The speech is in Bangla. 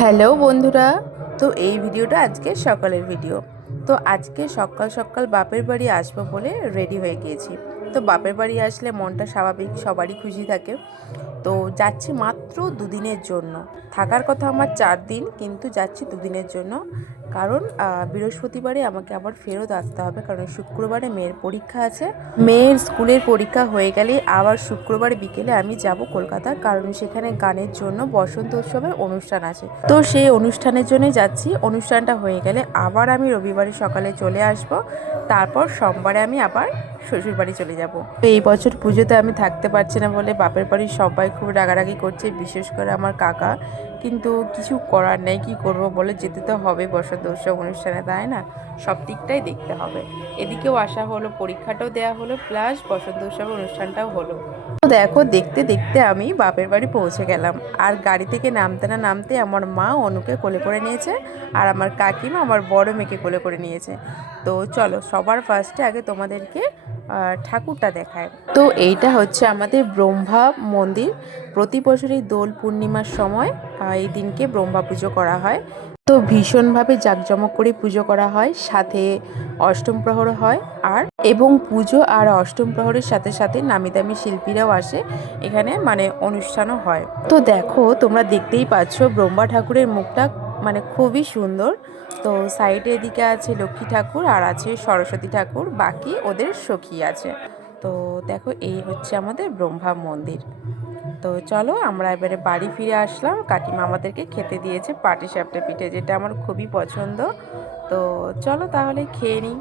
হ্যালো বন্ধুরা। তো এই ভিডিওটা আজকে সকালের ভিডিও। তো আজকে সকাল সকাল বাপের বাড়ি আসবো বলে রেডি হয়ে গিয়েছি। তো বাপের বাড়ি আসলে মনটা স্বাভাবিক, সবারই খুশি থাকে। তো যাচ্ছি মাত্র দুদিনের জন্য। থাকার কথা আমার 4 দিন, কিন্তু যাচ্ছি দুদিনের জন্য। কারণ বৃহস্পতিবারে আমাকে আবার ফেরত আসতে হবে, কারণ শুক্রবারে মেয়ের পরীক্ষা আছে। মেয়ের স্কুলের পরীক্ষা হয়ে গেলে আবার শুক্রবার বিকেলে আমি যাব কলকাতা, কারণ সেখানে গানের জন্য বসন্ত উৎসবের অনুষ্ঠান আছে। তো সেই অনুষ্ঠানের জন্যই যাচ্ছি। অনুষ্ঠানটা হয়ে গেলে আবার আমি রবিবারে সকালে চলে আসব। তারপর সোমবারে আমি আবার শ্বশুরবাড়ি চলে যাব। এই বছর পুজোতে আমি থাকতে পারছি না বলে বাপের বাড়ির সবাই খুব রাগারাগি করছে, বিশেষ করে আমার কাকা। কিন্তু কিছু করার নেই, কি করব বলে, যেতে তো হবে বসন্ত উৎসব অনুষ্ঠানে, তাই না? সব দিকটাই দেখতে হবে। এদিকেও আসা হলো, পরীক্ষাটাও দেওয়া হলো, প্লাস বসন্ত উৎসব অনুষ্ঠানটাও হলো। তো দেখো, দেখতে দেখতে আমি বাপের বাড়ি পৌঁছে গেলাম। আর গাড়ি থেকে নামতে না নামতে আমার মা অনুকে কোলে করে নিয়েছে, আর আমার কাকিমা আমার বড় মেয়েকে কোলে করে নিয়েছে। তো চলো, সবার ফার্স্টে আগে তোমাদেরকে ঠাকুরটা দেখায়। তো এইটা হচ্ছে আমাদের ব্রহ্মা মন্দির। প্রতি বছরই দোল পূর্ণিমার সময় এই দিনকে ব্রহ্মা পুজো করা হয়। তো ভীষণভাবে জাঁকজমক করে পুজো করা হয়, সাথে অষ্টম প্রহর হয়। আর এবং পুজো আর অষ্টম প্রহরের সাথে সাথে নামি দামি শিল্পীরাও আসে এখানে, মানে অনুষ্ঠানও হয়। তো দেখো, তোমরা দেখতেই পাচ্ছ ব্রহ্মা ঠাকুরের মুখটা মানে খুবই সুন্দর। তো সাইডে এদিকে আছে লক্ষ্মী ঠাকুর আর আছে সরস্বতী ঠাকুর, বাকি ওদের সখী আছে। তো দেখো, এই হচ্ছে আমাদের ব্রহ্মা মন্দির। তো চলো, আমরা এবারে বাড়ি ফিরে আসলাম। কাকিমা আমাদেরকে খেতে দিয়েছে পাটিসাপটা পিঠে, যেটা আমার খুবই পছন্দ। তো চলো তাহলে খেয়ে নিই।